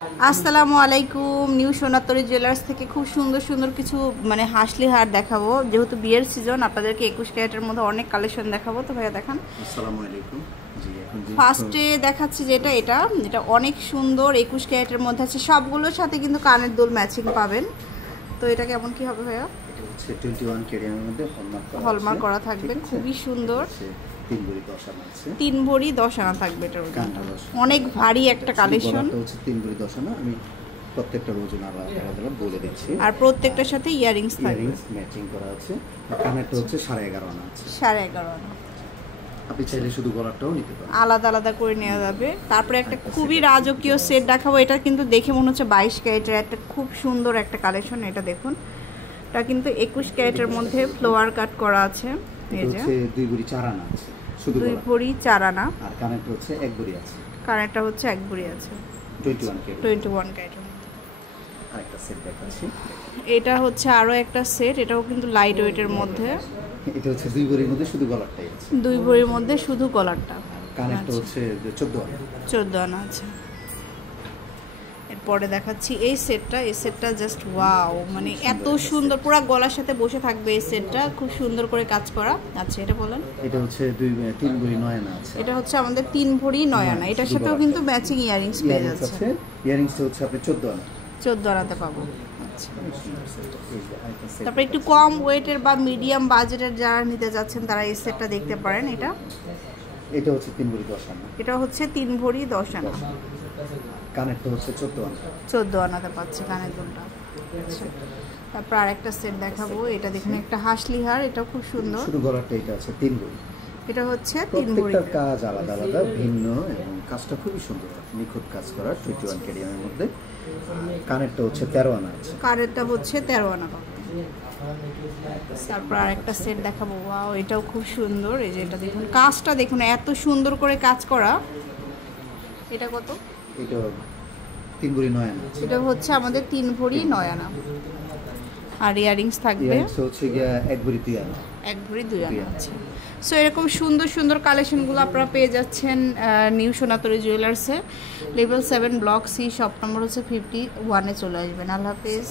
আসসালামু আলাইকুম। New Sonatori jewellers থেকে খুব সুন্দর সুন্দর কিছু মানে হাসলি হার দেখাবো। যেহেতু বিয়ের সিজন, আপনাদেরকে 21 ক্যারেটের মধ্যে অনেক কালেকশন দেখাবো। তো ভাইয়া দেখান। আসসালামু আলাইকুম। জি, এখন ফার্স্টে দেখাচ্ছি এটা অনেক সুন্দর 21 ক্যারেটের মধ্যে আছে। সবগুলোর সাথে কিন্তু কানের দুল ম্যাচিং পাবেন। তো এটা কেমন কি হবে ভাইয়া? এটা হচ্ছে 21 ক্যারেটের মধ্যে হলমার্ক করা থাকবে, খুবই সুন্দর। 3 ভরি 10 আনা আছে। 3 ভরি 10 আনা থাকবে এটার ওজন। অনেক ভারী একটা কালেকশন। এটা হচ্ছে 3 ভরি 10 আনা। আমি প্রত্যেকটার ওজন আলাদা বলে দিচ্ছি। আর প্রত্যেকটার সাথে ইয়ারিংস থাকবে। ইয়ারিংস ম্যাচিং করা আছে। কানেরটা হচ্ছে 11.5 আনা আছে। 11.5 আনা। আপনি চাইলে শুধু গলাটাও নিতে পারেন, আলাদা আলাদা করে নেওয়া যাবে। তারপরে একটা খুবই রাজকীয় সেট দেখাবো। এটা কিন্তু দেখে মনে হচ্ছে 22 ক্যারেটের একটা খুব সুন্দর একটা কালেকশন। এটা দেখুন, এটা কিন্তু 21 ক্যারেটের মধ্যে ফ্লোয়ার কাট করা আছে। এই যে 2 ভরি 4 আনা আছে, শুধু 2 ভরি 4 আনা। আর কানেরটা হচ্ছে 1 ভরি আছে। কানেরটা হচ্ছে 1 ভরি আছে, 21 ক্যারেট। 21 ক্যারেটের। আরেকটা সেট দেখাচ্ছি। এটা হচ্ছে আরো একটা সেট। এটাও কিন্তু লাইট ওয়েটের মধ্যে। এটা হচ্ছে 2 ভরির মধ্যে শুধু গলাটাই আছে। 2 ভরির মধ্যে শুধু গলারটা। কানেরটা হচ্ছে 14 আনা। 14 আনা আছে। এরপরে দেখাচ্ছি এই সেটটা জাস্ট ওয়াও, মানে এত সুন্দর, পুরো গলার সাথে বসে থাকবে এই সেটটা, খুব সুন্দর করে কাজ করা। আচ্ছা, এটা বলেন। এটা হচ্ছে 3 ভরি 9 আনা আছে। এটা হচ্ছে আমাদের 3 ভরি 9 আনা। এটার সাথেও কিন্তু ম্যাচিং ইয়ারিংস পেয়ে যাচ্ছে। ইয়ারিংসটা হচ্ছে আপনি 14 আনা। 14 আনাতে পাবো। আচ্ছা, তারপরে একটু কম ওয়েটের বা মিডিয়াম বাজেটের যারা নিতে যাচ্ছেন তারা এই সেটটা দেখতে পারেন। এটা হচ্ছে 3 ভরি 10 আনা। এটা হচ্ছে 3 ভরি 10 আনা। কানেরটা হচ্ছে 14 আনা। 14 আনাতে পাচ্ছে কানের দুলটা। আচ্ছা, তারপর আরেকটা সেট দেখাবো। এটা দেখুন, একটা হাসলি হার। এটাও খুব সুন্দর। শুধু গলাটা এটা আছে 3 ভরি। এটা হচ্ছে 3 ভরি। প্রত্যেকটা কাজ আলাদা আলাদা, ভিন্ন, এবং কাজটা খুবই সুন্দর, নিখুঁত কাজ করা 21 ক্যারেটের মধ্যে। কানেরটা হচ্ছে 13 আনা আছে। কানেরটা হচ্ছে 13 আনা। তারপর আরেকটা সেট দেখাবো। ওয়াও, এটাও খুব সুন্দর। এই যে এটা দেখুন, কাজটা দেখুন, এত সুন্দর করে কাজ করা। এটা কত? এটা 3 ভরি 9 আনা। এটা হচ্ছে আমাদের 3 ভরি 9 আনা। আর ইয়ারিংস থাকবে। ইয়ারিংস হচ্ছে 1 ভরি 2 আনা। 1 ভরি 2 আনা আছে। সো এরকম সুন্দর সুন্দর কালেকশনগুলো আপনারা পেয়ে যাচ্ছেন নিউ সোনাতরি জুয়েলার্সে। Level 7 block C, shop number হচ্ছে 51-এ চলে আসবেন। আল্লাহ হাফেজ।